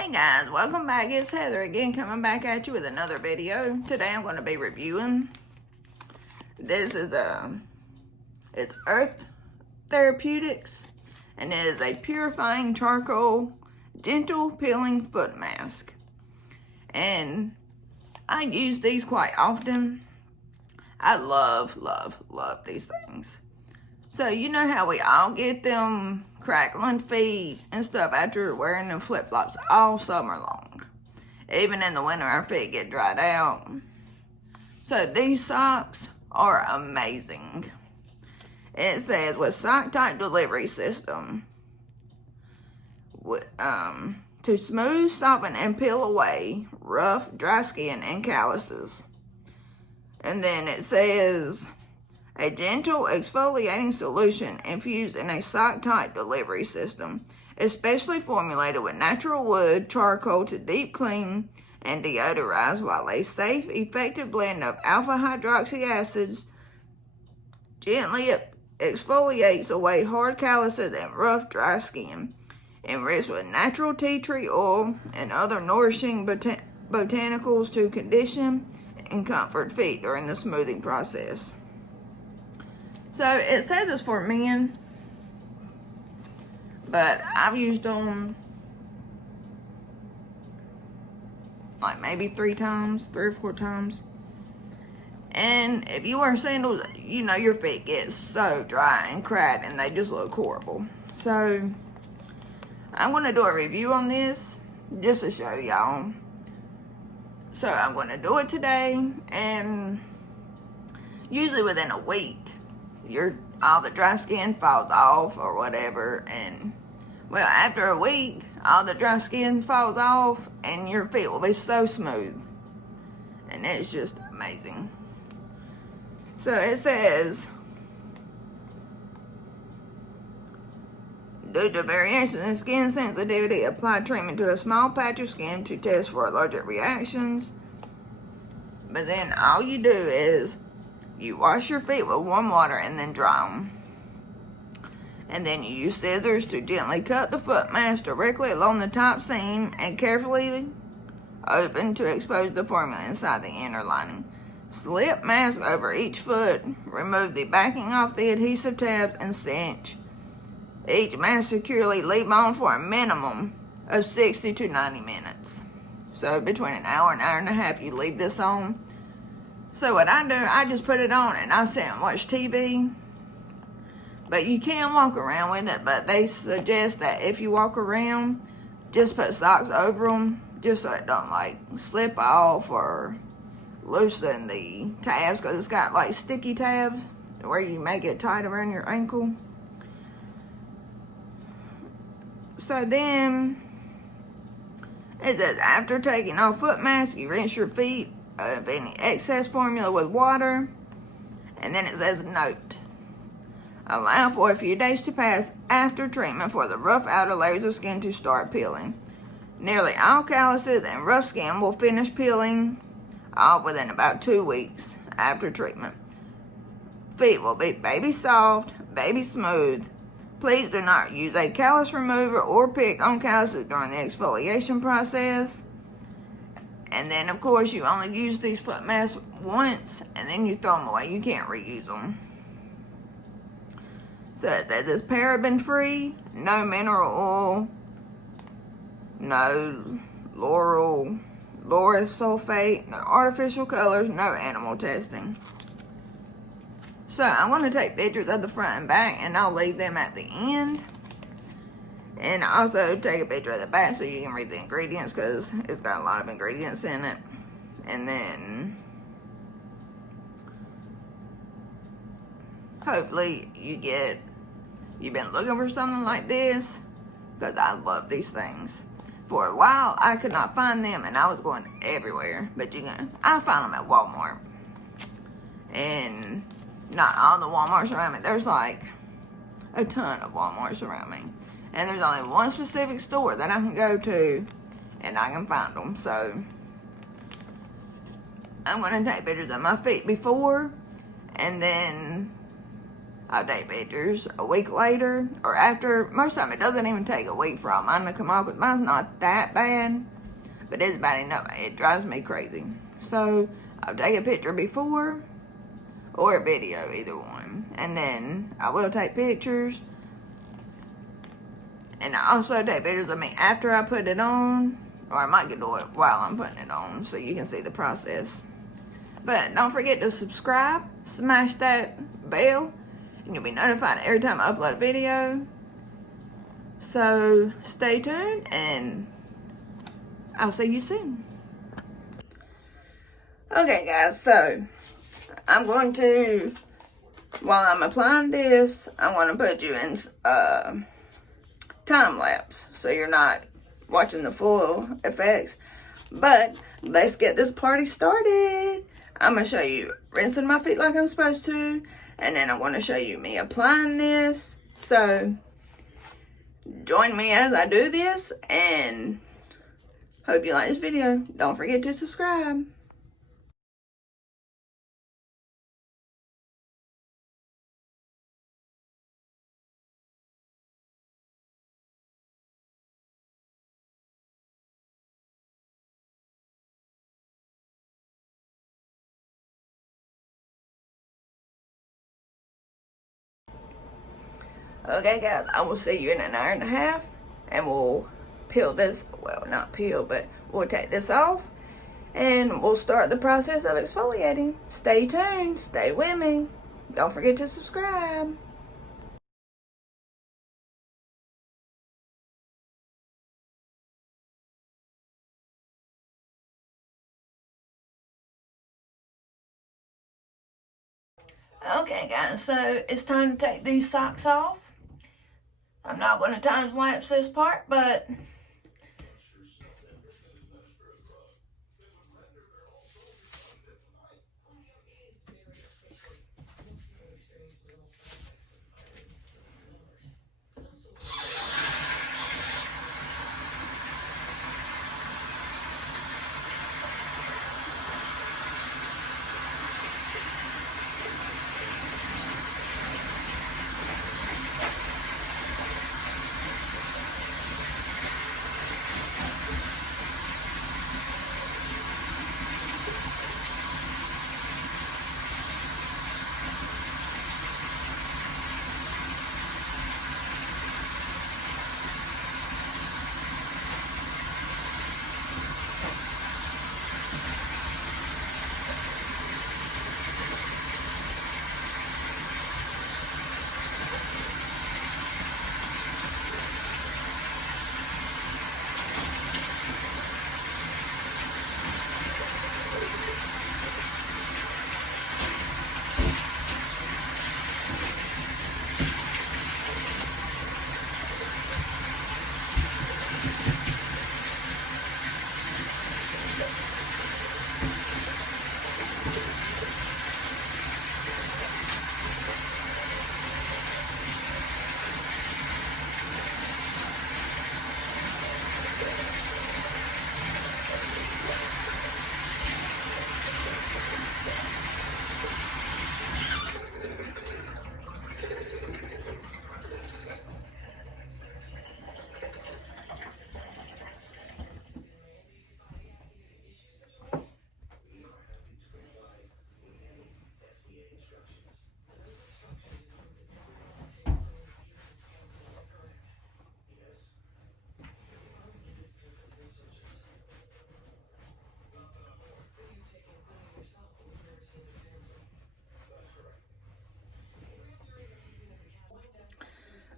Hey guys, welcome back. It's Heather again, coming back at you with another video. Today I'm going to be reviewing. This is it's Earth Therapeutics, and it is a purifying charcoal gentle peeling foot mask. And I use these quite often. I love these things. So you know how we all get them crackling feet and stuff after wearing them flip-flops all summer long. Even in the winter, our feet get dried out. So these socks are amazing. It says with sock-type delivery system, to smooth, soften, and peel away rough, dry skin and calluses. And then it says a gentle exfoliating solution infused in a sock-type delivery system, especially formulated with natural wood charcoal to deep clean and deodorize, while a safe, effective blend of alpha hydroxy acids gently exfoliates away hard calluses and rough, dry skin, enriched with natural tea tree oil and other nourishing botanicals to condition and comfort feet during the smoothing process. So it says it's for men, but I've used them like maybe 3 or 4 times. And if you wear sandals, you know your feet get so dry and cracked and they just look horrible. So I'm going to do a review on this just to show y'all. So I'm going to do it today, and usually within a week, all the dry skin falls off or whatever, and well, after a week, all the dry skin falls off and your feet will be so smooth, and it's just amazing. So it says, due to variations in skin sensitivity, apply treatment to a small patch of skin to test for allergic reactions. But then all you do is you wash your feet with warm water and then dry them. And then you use scissors to gently cut the foot mask directly along the top seam and carefully open to expose the formula inside the inner lining. Slip mask over each foot, remove the backing off the adhesive tabs, and cinch each mask securely. Leave on for a minimum of 60 to 90 minutes. So between an hour and a half, you leave this on. So what I do, I just put it on and I sit and watch TV. But you can walk around with it, but they suggest that if you walk around, just put socks over them, just so it don't like slip off or loosen the tabs, because it's got like sticky tabs where you make it tight around your ankle. So then it says, after taking off foot mask, you rinse your feet of any excess formula with water. And then it says, note, allow for a few days to pass after treatment for the rough outer layers of skin to start peeling. Nearly all calluses and rough skin will finish peeling off within about 2 weeks after treatment. Feet will be baby soft, baby smooth. Please do not use a callus remover or pick on calluses during the exfoliation process. And then, of course, you only use these foot masks once, and then you throw them away. You can't reuse them. So it says it's paraben-free, no mineral oil, no lauryl sulfate, no artificial colors, no animal testing. So I'm going to take pictures of the front and back, and I'll leave them at the end. And also take a picture of the back so you can read the ingredients, because it's got a lot of ingredients in it. And then hopefully you've been looking for something like this, because I love these things. For a while I could not find them and I was going everywhere, but I found them at Walmart. And not all the Walmarts around me. There's like a ton of Walmarts around me. And there's only one specific store that I can go to and I can find them. So I'm going to take pictures of my feet before, and then I'll take pictures a week later or after. Most of the time, it doesn't even take a week for all mine to come off, but mine's not that bad. But it's bad enough. It drives me crazy. So I'll take a picture before or a video, either one. And then I will take pictures. And I also take pictures of me after I put it on. Or I might do it while I'm putting it on so you can see the process. But don't forget to subscribe. Smash that bell. And you'll be notified every time I upload a video. So stay tuned and I'll see you soon. Okay guys, so I'm going to, while I'm applying this, I'm going to put you in time lapse so you're not watching the full effects. But let's get this party started. I'm going to show you rinsing my feet like I'm supposed to, and then I'm going to show you me applying this. So join me as I do this, and hope you like this video. Don't forget to subscribe. Okay guys, I will see you in an hour and a half, and we'll peel this, well not peel, but we'll take this off, and we'll start the process of exfoliating. Stay tuned, stay with me. Don't forget to subscribe. Okay guys, so it's time to take these socks off. I'm not going to time lapse this part, but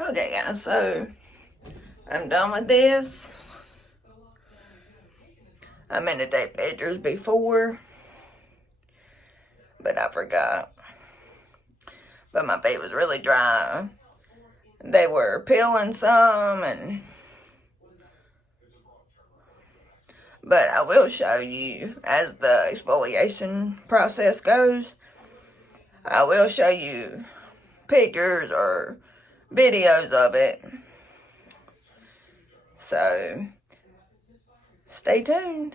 okay guys, so I'm done with this. I meant to take pictures before, but I forgot. But my feet was really dry. They were peeling some, but I will show you as the exfoliation process goes. I will show you pictures or videos of it. So stay tuned.